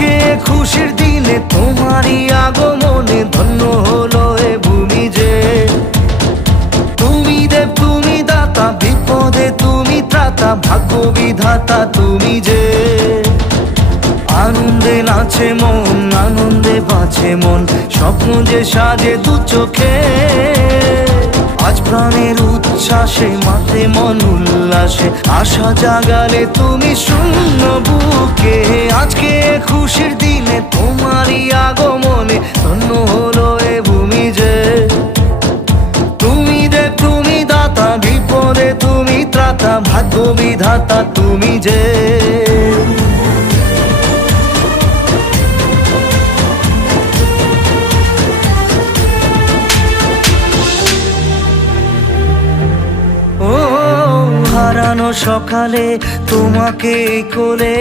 আজকে খুশির দিনে তোমারই আগমনে ধন্য হলো এ ভূমি যে। তুমি দেব তুমি দাতা, বিপদে তুমি ত্রাতা, ভাগ্য বিধাতা তুমি যে। আনন্দে নাচে মন, আনন্দে বাঁচে মন, স্বপ্ন যে সাজে দু চোখে। আজ প্রাণের উচ্ছ্বাসে মাতে মন উল্লাসে, আশা জাগালে তুমি শূন্য বুকে। আজকে খুশির দিনে তোমারই আগমনে ধন্য হলো এ ভূমি যে। তুমি দেব তুমি দাতা, বিপদে তুমি ত্রাতা, ভাগ্য বিধাতা তুমি যে। হারানো সকালে তোমাকে কোলে